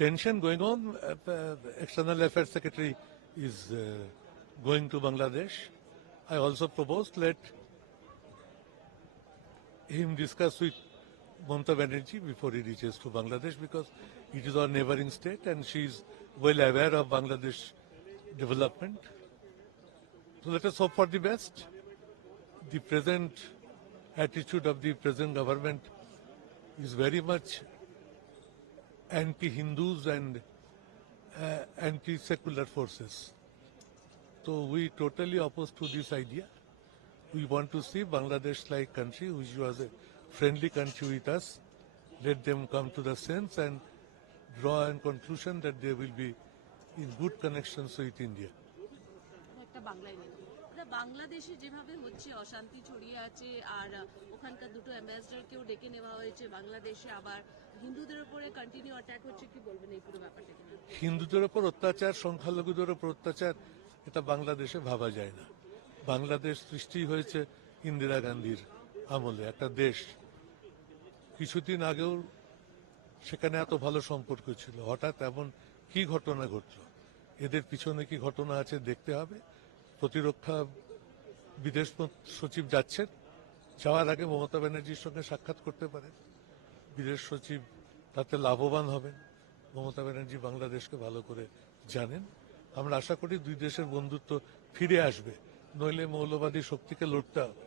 tension going on. Uh, uh, External Affairs Secretary is uh, going to Bangladesh. I also proposed let him discuss with Mamata Banerjee before he reaches to Bangladesh because it is our neighboring state and she is well aware of Bangladesh development. So let us hope for the best. The present attitude of the present government is very much anti-Hindus and uh, anti-secular forces. So we totally oppose to this idea. We want to see Bangladesh-like country, which was a friendly country with us. Let them come to the sense and draw a conclusion that they will be in good connections with India. একটা বাংলায় নেই বাংলাদেশে যেভাবে হচ্ছে অশান্তি ছড়িয়ে আছে, আর ওখানকার দুটো অ্যাম্বাসেডারকেও ডেকে নেওয়া হয়েছে, বাংলাদেশে আবার হিন্দুদের উপরে কন্টিনিউ অ্যাটাক হচ্ছে, কি বলবেন এই পুরো ব্যাপারটা? হিন্দুদের ওপর অত্যাচার, সংখ্যালঘুদের ওপর অত্যাচার, এটা বাংলাদেশে ভাবা যায় না। বাংলাদেশ সৃষ্টি হয়েছে ইন্দিরা গান্ধীর আমলে, একটা দেশ। কিছুদিন আগেও সেখানে এত ভালো সম্পর্ক ছিল হঠাৎ এমন কি ঘটনা ঘটলো? এদের পিছনে কি ঘটনা আছে দেখতে হবে। প্রতিরক্ষা বিদেশ সচিব যাচ্ছেন। যাওয়ার আগে মমতা ব্যানার্জির সঙ্গে সাক্ষাৎ করতে পারেন। বিদেশ সচিব তাতে লাভবান হবেন। মমতা ব্যানার্জি বাংলাদেশকে ভালো করে জানেন। আমরা আশা করি দুই দেশের বন্ধুত্ব ফিরে আসবে। নইলে মৌলবাদী শক্তিকে লড়তে হবে।